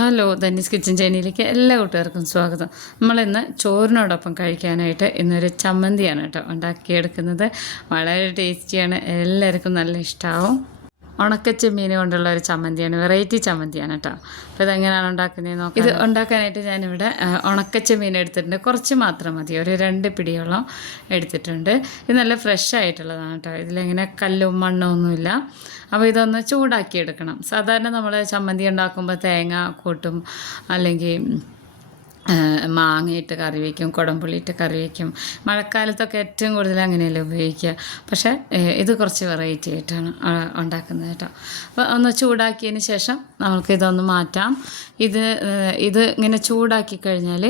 Hello ധന്യസ് kitchen ചൈനയിലേക്ക് എല്ലാ കൂട്ടുകാർക്കും സ്വാഗതം. നമ്മളിന്ന് ചോറിനോടൊപ്പം കഴിക്കാനായിട്ട് ഇന്നൊരു ചമ്മന്തിയാണ് കേട്ടോ ഉണ്ടാക്കിയെടുക്കുന്നത്. വളരെ ടേസ്റ്റിയാണ്. എല്ലാവർക്കും നല്ല ഇഷ്ടമാവും ഉണക്കച്ചെമ്മീൻ കൊണ്ടുള്ള ഒരു ചമ്മന്തിയാണ് വെറൈറ്റി ചമ്മന്തിയാണ് കേട്ടോ. അപ്പോൾ ഇതെങ്ങനെയാണ് ഉണ്ടാക്കുന്നത് നോക്കാം. ഇത് ഉണ്ടാക്കാനായിട്ട് ഞാനിവിടെ ഉണക്കച്ചെമ്മീൻ എടുത്തിട്ടുണ്ട്. കുറച്ച് മാത്രം മതി. ഒരു രണ്ട് പിടിയോളം എടുത്തിട്ടുണ്ട്. ഇത് നല്ല ഫ്രഷ് ആയിട്ടുള്ളതാണ് കേട്ടോ. ഇതിലിങ്ങനെ കല്ലും മണ്ണും ഒന്നുമില്ല. അപ്പോൾ ഇതൊന്ന് ചൂടാക്കി എടുക്കണം സാധാരണ നമ്മൾ ചമ്മന്തി ഉണ്ടാക്കുമ്പോൾ തേങ്ങ കൂട്ടും അല്ലെങ്കിൽ മാങ്ങയിട്ട് കറി വയ്ക്കും കുടംപുള്ളിയിട്ട് കറി വയ്ക്കും മഴക്കാലത്തൊക്കെ ഏറ്റവും കൂടുതൽ അങ്ങനെയല്ലേ ഉപയോഗിക്കുക. പക്ഷേ ഇത് കുറച്ച് വെറൈറ്റി ആയിട്ടാണ് ഉണ്ടാക്കുന്നത് കേട്ടോ. അപ്പോൾ ഒന്ന് ചൂടാക്കിയതിന് ശേഷം നമുക്ക് ഇതൊന്ന് മാറ്റാം. ഇത് ഇത് ഇങ്ങനെ ചൂടാക്കി കഴിഞ്ഞാൽ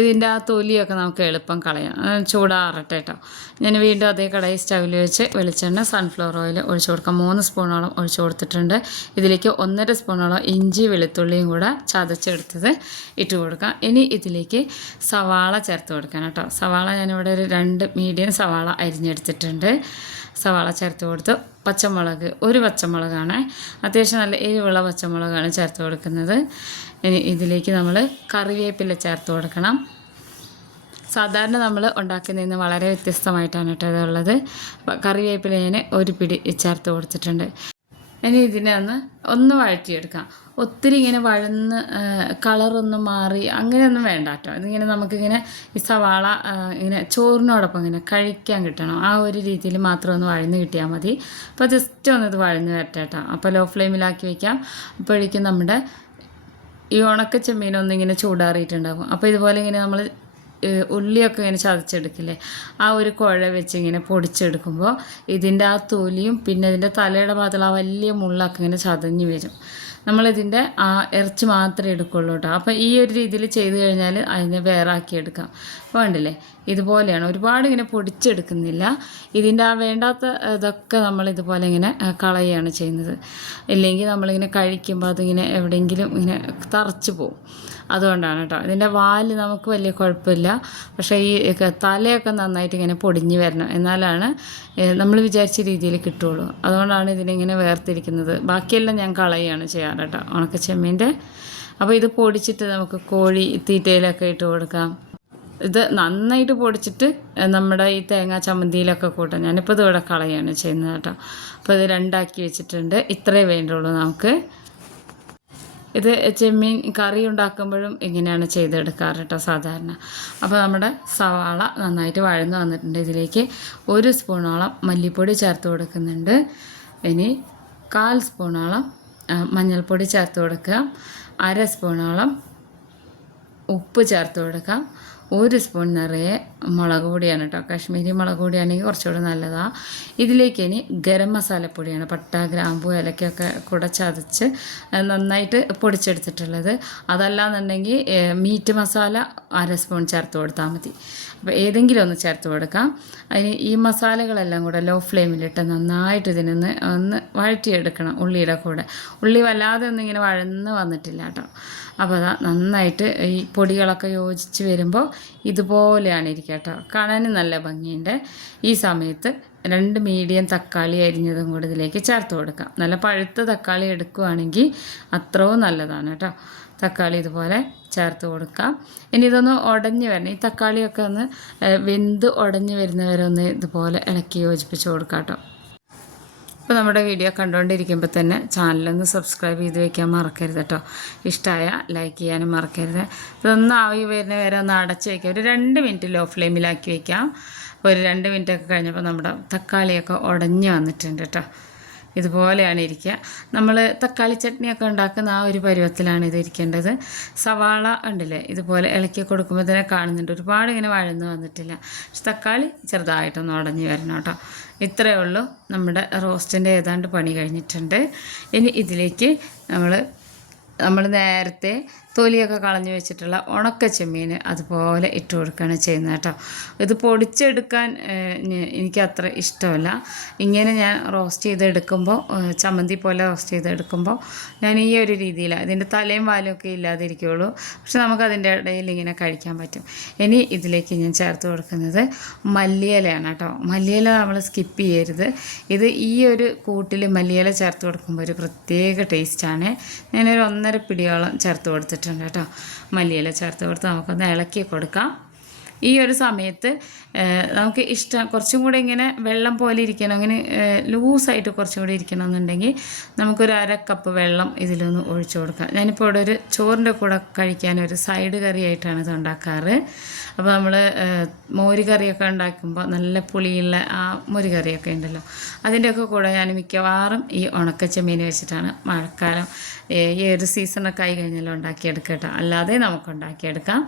ഇതിന്റെ ആ തൊലിയൊക്കെ നമുക്ക് എളുപ്പം കളയാം. ചൂടാറട്ടെ കേട്ടോ ഞാൻ വീണ്ടും അതേ കടയിൽ സ്റ്റൗവിൽ വെച്ച് വെളിച്ചെണ്ണ സൺഫ്ലവർ ഓയിൽ ഒഴിച്ചു കൊടുക്കാം. മൂന്ന് സ്പൂണോളം ഒഴിച്ചു കൊടുത്തിട്ടുണ്ട്. ഇതിലേക്ക് ഒന്നര സ്പൂണോളം ഇഞ്ചി വെളുത്തുള്ളിയും കൂടെ ചതച്ചെടുത്തത് ഇട്ട് കൊടുക്കാം. ഇനി ഇതിലേക്ക് സവാള ചേർത്ത് കൊടുക്കാൻ കേട്ടോ സവാള ഞാനിവിടെ ഒരു രണ്ട് മീഡിയം സവാള അരിഞ്ഞെടുത്തിട്ടുണ്ട്. സവാള ചേർത്ത് കൊടുത്തു. പച്ചമുളക് ഒരു പച്ചമുളകാണ്. അത്യാവശ്യം നല്ല എരിവുള്ള പച്ചമുളകാണ് ചേർത്ത് കൊടുക്കുന്നത്. ഇനി ഇതിലേക്ക് നമ്മൾ കറിവേപ്പില ചേർത്ത് കൊടുക്കണം. സാധാരണ നമ്മൾ ഉണ്ടാക്കുന്നതിൽ നിന്ന് വളരെ വ്യത്യസ്തമായിട്ടാണ് കേട്ടോ ഇതുള്ളത്. കറിവേപ്പില ഞാൻ ഒരു പിടി ചേർത്ത് കൊടുത്തിട്ടുണ്ട്. ഇനി ഇതിനെ ഒന്ന് ഒന്ന് വഴറ്റിയെടുക്കാം. ഒത്തിരി ഇങ്ങനെ വഴന്ന് കളറൊന്നും മാറി അങ്ങനെയൊന്നും വേണ്ട കേട്ടോ. ഇതിങ്ങനെ നമുക്കിങ്ങനെ ഈ സവാള ഇങ്ങനെ ചോറിനോടൊപ്പം ഇങ്ങനെ കഴിക്കാൻ കിട്ടണം. ആ ഒരു രീതിയിൽ മാത്രം ഒന്ന് വഴന്ന് കിട്ടിയാൽ മതി. അപ്പോൾ ജസ്റ്റ് ഒന്ന് ഇത് വഴന്ന് വരട്ടെ കേട്ടോ. അപ്പോൾ ലോ ഫ്ലെയിമിലാക്കി വയ്ക്കാം അപ്പോഴേക്കും നമ്മുടെ ഈ ഉണക്ക ചെമ്മീനൊന്നും ഇങ്ങനെ ചൂടാറിയിട്ടുണ്ടാകും. അപ്പോൾ ഇതുപോലെ ഇങ്ങനെ നമ്മൾ ഉള്ളിയൊക്കെ ഇങ്ങനെ ചതച്ചെടുക്കില്ലേ? ആ ഒരു കുഴ വെച്ച് ഇങ്ങനെ പൊടിച്ചെടുക്കുമ്പോൾ ഇതിന്റെ ആ തൊലിയും പിന്നെ ഇതിന്റെ തലയുടെ ഭാഗത്തുള്ള ആ വലിയ മുള്ളൊക്കെ ഇങ്ങനെ ചതഞ്ഞ് വരും. നമ്മളിതിന്റെ ആ ഇറച്ചി മാത്രമേ എടുക്കുള്ളൂ കേട്ടോ. അപ്പോൾ ഈ ഒരു രീതിയിൽ ചെയ്ത് കഴിഞ്ഞാൽ അതിനെ വേറാക്കി എടുക്കാം വേണ്ടില്ലേ ഇതുപോലെയാണ്. ഒരുപാട് ഇങ്ങനെ പൊടിച്ചെടുക്കുന്നില്ല. ഇതിന്റെ ആ വേണ്ടാത്ത ഇതൊക്കെ നമ്മൾ ഇതുപോലെ ഇങ്ങനെ കളയുകയാണ് ചെയ്യുന്നത്. ഇല്ലെങ്കിൽ നമ്മളിങ്ങനെ കഴിക്കുമ്പോൾ അതിങ്ങനെ എവിടെയെങ്കിലും ഇങ്ങനെ തറച്ച് പോകും അതുകൊണ്ടാണ് കേട്ടോ. ഇതിന്റെ വാൽ നമുക്ക് വലിയ കുഴപ്പമില്ല. പക്ഷേ ഈ തലയൊക്കെ നന്നായിട്ട് ഇങ്ങനെ പൊടിഞ്ഞ് വരണം. എന്നാലാണ് നമ്മൾ വിചാരിച്ച രീതിയിൽ കിട്ടുള്ളൂ. അതുകൊണ്ടാണ് ഇതിനിങ്ങനെ വേർതിരിക്കുന്നത്. ബാക്കിയെല്ലാം ഞാൻ കളയുകയാണ് ചെയ്യാറ് കേട്ടോ ഉണക്ക ചെമ്മീന്റെ അപ്പോൾ ഇത് പൊടിച്ചിട്ട് നമുക്ക് കോഴി തീറ്റയിലൊക്കെ ഇട്ട് കൊടുക്കാം. ഇത് നന്നായിട്ട് പൊടിച്ചിട്ട് നമ്മുടെ ഈ തേങ്ങാ ചമ്മന്തിയിലൊക്കെ കൂട്ടാം. ഞാനിപ്പോൾ ഇത് ഇവിടെ കളയാണ് ചെയ്യുന്നത് കേട്ടോ. അപ്പോൾ ഇത് രണ്ടാക്കി വെച്ചിട്ടുണ്ട്. ഇത്രയേ വേണ്ടുള്ളൂ നമുക്ക്. ഇത് ചെമ്മീൻ കറി ഉണ്ടാക്കുമ്പോഴും ഇങ്ങനെയാണ് ചെയ്തെടുക്കാറ് കേട്ടോ സാധാരണ. അപ്പോൾ നമ്മുടെ സവാള നന്നായിട്ട് വഴന്ന് വന്നിട്ടുണ്ട്. ഇതിലേക്ക് ഒരു സ്പൂണോളം മല്ലിപ്പൊടി ചേർത്ത് കൊടുക്കുന്നുണ്ട്. ഇനി കാൽ സ്പൂണോളം മഞ്ഞൾപ്പൊടി ചേർത്ത് കൊടുക്കുക അര സ്പൂണോളം ഉപ്പ് ചേർത്ത് കൊടുക്കാം. ഒരു സ്പൂൺ നിറയെ മുളക് പൊടിയാണ് കേട്ടോ കാശ്മീരി മുളക് പൊടിയാണെങ്കിൽ കുറച്ചുകൂടെ നല്ലതാണ് ഇതിലേക്ക് ഇനി ഗരം മസാലപ്പൊടിയാണ് പട്ട ഗ്രാമ്പു ഏലക്കൊക്കെ കൂടെ ചതച്ച് നന്നായിട്ട് പൊടിച്ചെടുത്തിട്ടുള്ളത്. അതല്ലാന്നുണ്ടെങ്കിൽ മീറ്റ് മസാല അര സ്പൂൺ ചേർത്ത് കൊടുത്താൽ മതി. അപ്പോൾ ഏതെങ്കിലും ഒന്ന് ചേർത്ത് കൊടുക്കാം. അതിന് ഈ മസാലകളെല്ലാം കൂടെ ലോ ഫ്ലെയിമിലിട്ട് നന്നായിട്ട് ഇതിനൊന്ന് ഒന്ന് വഴറ്റിയെടുക്കണം ഉള്ളിയുടെ കൂടെ. ഉള്ളി വല്ലാതെ ഒന്നും ഇങ്ങനെ വഴന്ന് വന്നിട്ടില്ല കേട്ടോ അപ്പോൾ അതാ നന്നായിട്ട് ഈ പൊടികളൊക്കെ യോജിച്ച് വരുമ്പോൾ ഇതുപോലെയാണ് ഇരിക്കുക കേട്ടോ. കാണാനും നല്ല ഭംഗിയുണ്ട്. ഈ സമയത്ത് രണ്ട് മീഡിയം തക്കാളി അരിഞ്ഞതും കൂടി ഇതിലേക്ക് ചേർത്ത് കൊടുക്കാം. നല്ല പഴുത്ത തക്കാളി എടുക്കുകയാണെങ്കിൽ അത്രയും നല്ലതാണ് കേട്ടോ. തക്കാളി ഇതുപോലെ ചേർത്ത് കൊടുക്കാം. ഇനി ഇതൊന്ന് ഉടഞ്ഞു വരണം. ഈ തക്കാളിയൊക്കെ ഒന്ന് വെന്ത് ഉടഞ്ഞ് വരുന്നവരെ ഒന്ന് ഇതുപോലെ ഇളക്കി യോജിപ്പിച്ച് കൊടുക്കാം കേട്ടോ. അപ്പോൾ നമ്മുടെ വീഡിയോ കണ്ടുകൊണ്ടിരിക്കുമ്പോൾ തന്നെ ചാനലൊന്ന് സബ്സ്ക്രൈബ് ചെയ്ത് വെക്കാൻ മറക്കരുത് കേട്ടോ ഇഷ്ടമായ ലൈക്ക് ചെയ്യാനും മറക്കരുത്. ഇതൊന്ന് ആവി വരുന്ന വരെ ഒന്ന് അടച്ച് വയ്ക്കാം ഒരു രണ്ട് മിനിറ്റ് ലോ ഫ്ലെയിമിലാക്കി വയ്ക്കാം ഒരു രണ്ട് മിനിറ്റൊക്കെ കഴിഞ്ഞപ്പോൾ നമ്മുടെ തക്കാളിയൊക്കെ ഉടഞ്ഞു വന്നിട്ടുണ്ട് കേട്ടോ ഇതുപോലെയാണ് ഇരിക്കുക നമ്മൾ തക്കാളി ചട്നിയൊക്കെ ഉണ്ടാക്കുന്ന ആ ഒരു പരുവത്തിലാണ് ഇത് ഇരിക്കേണ്ടത്. സവാള ഉണ്ടല്ലേ ഇതുപോലെ ഇളക്കി കൊടുക്കുമ്പോൾ തന്നെ കാണുന്നുണ്ട്. ഒരുപാട് ഇങ്ങനെ വഴന്ന് വന്നിട്ടില്ല. പക്ഷെ തക്കാളി ചെറുതായിട്ടൊന്ന് ഉടഞ്ഞു വരണം കേട്ടോ ഇത്രയേ ഉള്ളൂ നമ്മുടെ റോസ്റ്റിന്റെ ഏതാണ്ട് പണി കഴിഞ്ഞിട്ടുണ്ട്. ഇനി ഇതിലേക്ക് നമ്മൾ നമ്മൾ നേരത്തെ തൊലിയൊക്കെ കളഞ്ഞു വെച്ചിട്ടുള്ള ഉണക്ക ചെമ്മീൻ അതുപോലെ ഇട്ട് കൊടുക്കുകയാണ് ചെയ്യുന്നത് കേട്ടോ. ഇത് പൊടിച്ചെടുക്കാൻ എനിക്ക് അത്ര ഇഷ്ടമല്ല. ഇങ്ങനെ ഞാൻ റോസ്റ്റ് ചെയ്തെടുക്കുമ്പോൾ ചമ്മന്തി പോലെ റോസ്റ്റ് ചെയ്തെടുക്കുമ്പോൾ ഞാൻ ഈ ഒരു രീതിയിലാണ് ഇതിന്റെ തലയും വാലും ഒക്കെ ഇല്ലാതിരിക്കുള്ളൂ. പക്ഷെ നമുക്ക് അതിന്റെ ഇടയിൽ ഇങ്ങനെ കഴിക്കാൻ പറ്റും. ഇനി ഇതിലേക്ക് ഞാൻ ചേർത്ത് കൊടുക്കുന്നത് മല്ലിയിലയാണ് കേട്ടോ. മല്ലിയില നമ്മൾ സ്കിപ്പ് ചെയ്യരുത്. ഇത് ഈ ഒരു കൂട്ടിൽ മല്ലിയില ചേർത്ത് കൊടുക്കുമ്പോൾ ഒരു പ്രത്യേക ടേസ്റ്റാണ് ഞാനൊരു ഒന്നര പിടിയോളം ചേർത്ത് കൊടുത്തിട്ടുണ്ട്. കേട്ടോ. മല്ലിയില ചേർത്ത് കൊടുത്ത് നമുക്കൊന്ന് ഇളക്കി കൊടുക്കാം. ഈ ഒരു സമയത്ത് നമുക്ക് ഇഷ്ടം കുറച്ചും കൂടെ ഇങ്ങനെ വെള്ളം പോലെ ഇരിക്കണം അങ്ങനെ ലൂസായിട്ട് കുറച്ചും കൂടി ഇരിക്കണം എന്നുണ്ടെങ്കിൽ നമുക്കൊരു അര കപ്പ് വെള്ളം ഇതിലൊന്ന് ഒഴിച്ചു കൊടുക്കാം. ഞാനിപ്പോൾ ഇവിടെ ഒരു ചോറിന്റെ കൂടെ കഴിക്കാൻ ഒരു സൈഡ് കറി ആയിട്ടാണ് ഇത് ഉണ്ടാക്കാറ്. അപ്പോൾ നമ്മൾ മോര് കറിയൊക്കെ ഉണ്ടാക്കുമ്പോൾ നല്ല പുളിയുള്ള ആ മോര് കറിയൊക്കെ ഉണ്ടല്ലോ അതിന്റെയൊക്കെ കൂടെ ഞാൻ മിക്കവാറും ഈ ഉണക്കച്ചെമ്മീൻ വെച്ചിട്ടാണ് മഴക്കാലം ഈ ഒരു സീസണൊക്കെ ആയി കഴിഞ്ഞാലും ഉണ്ടാക്കിയെടുക്കട്ടോ കേട്ടോ. അല്ലാതെ നമുക്ക് ഉണ്ടാക്കിയെടുക്കാം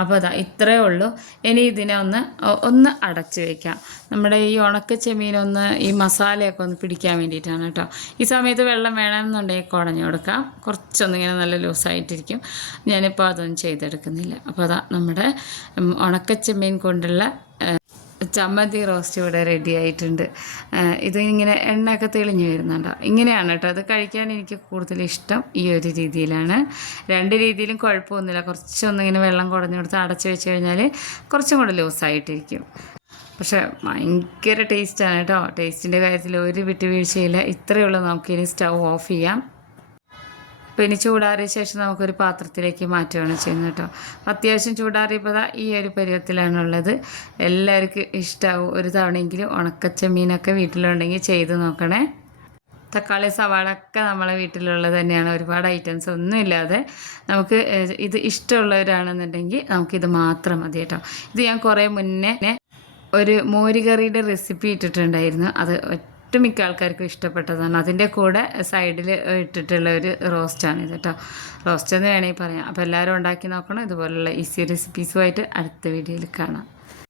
അപ്പോൾ അതാ ഇത്രയേ ഉള്ളൂ. ഇനി ഇതിനെ ഒന്ന് ഒന്ന് അടച്ച് വയ്ക്കാം നമ്മുടെ ഈ ഉണക്ക ചെമ്മീനൊന്ന് ഈ മസാലയൊക്കെ ഒന്ന് പിടിക്കാൻ വേണ്ടിയിട്ടാണ് കേട്ടോ. ഈ സമയത്ത് വെള്ളം വേണമെന്നുണ്ടെങ്കിൽ കുടഞ്ഞു കൊടുക്കാം. കുറച്ചൊന്നും ഇങ്ങനെ നല്ല ലൂസായിട്ടിരിക്കും. ഞാനിപ്പോൾ അതൊന്നും ചെയ്തെടുക്കുന്നില്ല. അപ്പോൾ അതാ നമ്മുടെ ഉം, ഉണക്ക ചെമ്മീൻ കൊണ്ടുള്ള ചമ്മന്തി റോസ്റ്റ് ഇവിടെ റെഡി ആയിട്ടുണ്ട്. ഇത് ഇങ്ങനെ എണ്ണയൊക്കെ തെളിഞ്ഞു വരുന്നുണ്ടോ? ഇങ്ങനെയാണ് കേട്ടോ. അത് കഴിക്കാൻ എനിക്ക് കൂടുതൽ ഇഷ്ടം ഈ ഒരു രീതിയിലാണ്. രണ്ട് രീതിയിലും കുഴപ്പമൊന്നുമില്ല. കുറച്ചൊന്നും ഇങ്ങനെ വെള്ളം കുടഞ്ഞു കൊടുത്ത് അടച്ച് വെച്ച് കഴിഞ്ഞാൽ കുറച്ചും കൂടെ ലൂസായിട്ടിരിക്കും. പക്ഷേ ഭയങ്കര ടേസ്റ്റാണ് കേട്ടോ. ടേസ്റ്റിന്റെ കാര്യത്തിൽ ഒരു വിട്ടുവീഴ്ചയില്ല ഇത്രയേ ഉള്ളൂ. നമുക്കിനി സ്റ്റൗ ഓഫ് ചെയ്യാം. പിന്നെ ചൂടാറിയ ശേഷം നമുക്കൊരു പാത്രത്തിലേക്ക് മാറ്റുകയാണ് ചെയ്യുന്നത് കേട്ടോ. അത്യാവശ്യം ചൂടാറിയപ്പോൾ ഈ ഒരു പരുവത്തിലാണുള്ളത്. എല്ലാവർക്കും ഇഷ്ടമാവും ഒരു തവണയെങ്കിലും ഉണക്കച്ചമീനൊക്കെ വീട്ടിലുണ്ടെങ്കിൽ ചെയ്ത് നോക്കണേ. തക്കാളി സവാള ഒക്കെ നമ്മളെ വീട്ടിലുള്ളത് തന്നെയാണ്. ഒരുപാട് ഐറ്റംസ് ഒന്നുമില്ലാതെ നമുക്ക് ഇത് ഇഷ്ടമുള്ളവരാണെന്നുണ്ടെങ്കിൽ നമുക്കിത് മാത്രം മതി കേട്ടോ. ഇത് ഞാൻ കുറേ മുന്നേ ഒരു മോരുകറിയുടെ റെസിപ്പി ഇട്ടിട്ടുണ്ടായിരുന്നു. അത് ഒട്ടുമിക്ക ആൾക്കാർക്കും ഇഷ്ടപ്പെട്ടതാണ്. അതിന്റെ കൂടെ സൈഡിൽ ഇട്ടിട്ടുള്ള ഒരു റോസ്റ്റാണ് ഇത് കേട്ടോ റോസ്റ്റ് എന്ന് വേണമെങ്കിൽ പറയാം. അപ്പോൾ എല്ലാവരും ഉണ്ടാക്കി നോക്കണം. ഇതുപോലുള്ള ഈസി റെസിപ്പീസുമായിട്ട് അടുത്ത വീഡിയോയിൽ കാണാം.